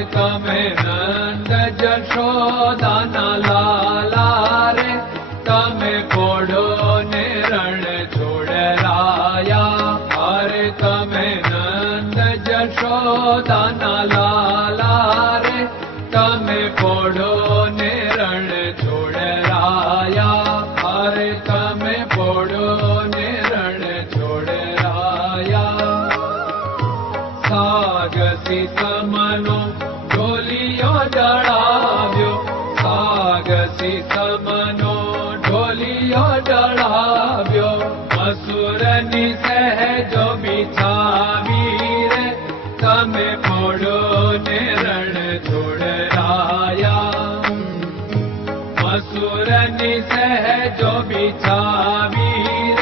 તમે નંદ જશોદાના લાલા રે. તમે કોડો ને રણ છોડરાયા હરે તમે નંદ જશોદાના લાલા રે. તમે કોડો असुर निसह जो बिछावीर,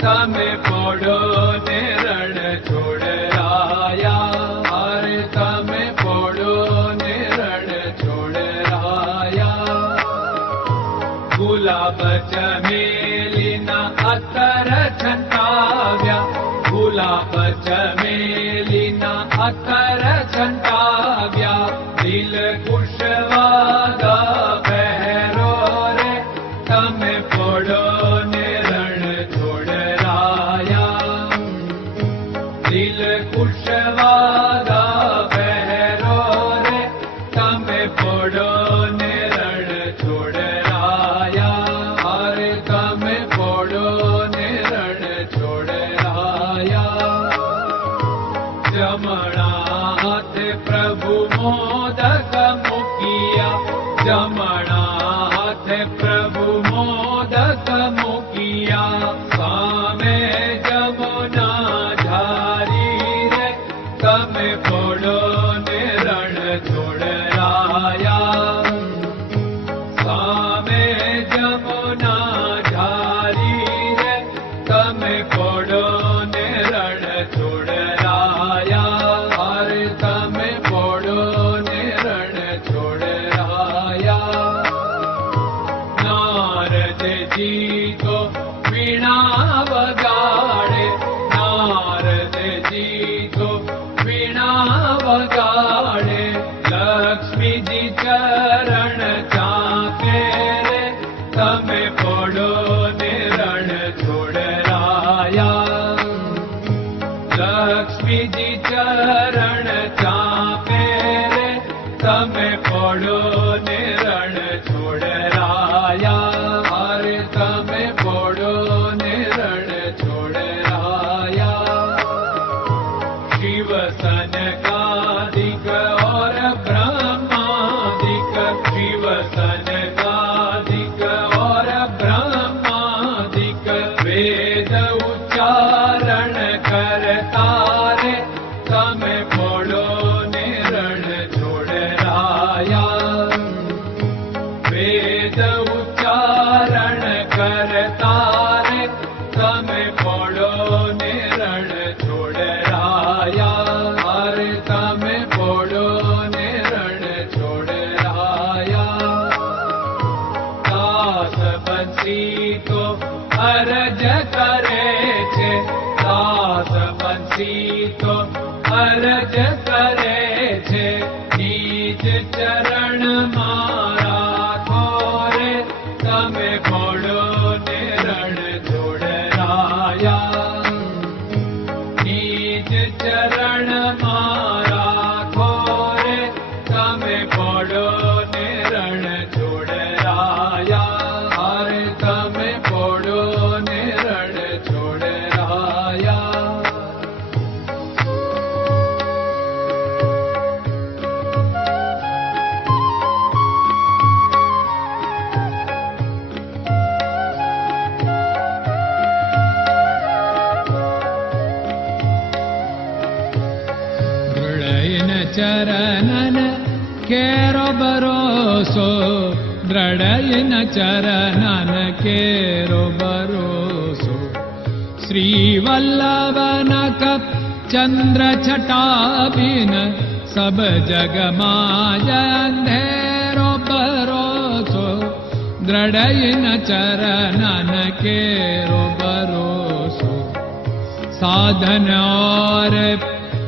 तम पोड़ो ने रण छोड़ आया और तम पोड़ो ने रण छोड़ आया गुलाब चमेलिना अतर छंटाव्या। गुलाब चमेलिना अतर छंटाव्या। दिल खुश Olga. ीतो अरज करे छे दास पंछी मीतो हरज चरणन केरो भरोसो दृढयन चरणन केरो भरोसो श्रीवल्लभ चन्द्र छटाभि सब अन्धेरो भरोसो द्रडयन चरणन केरो भरोसो साधन और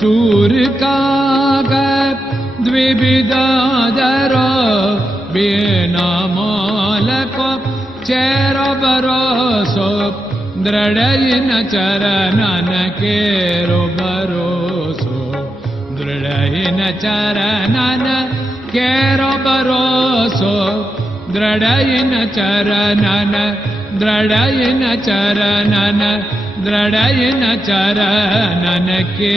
सूर्यकाग द्विविधरो बमलको चरो भरोसो दृढयन चरन केरो भरोसो दृढयन चरन केरो दृढ एचारा दृढय के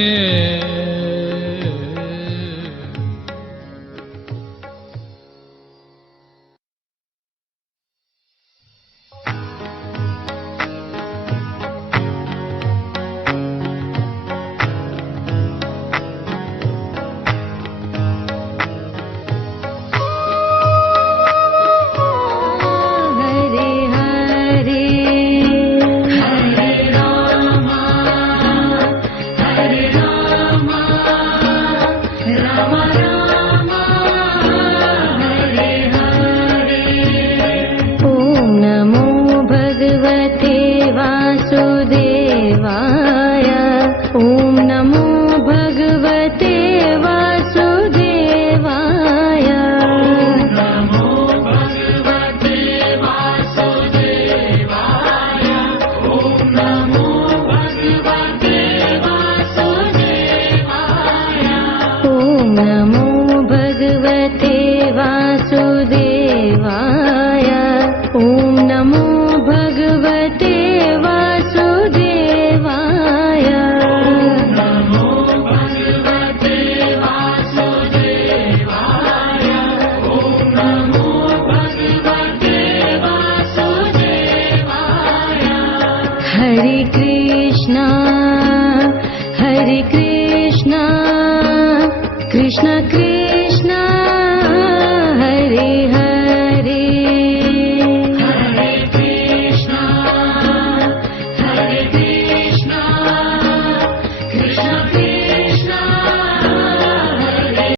कृष्ण कृष्ण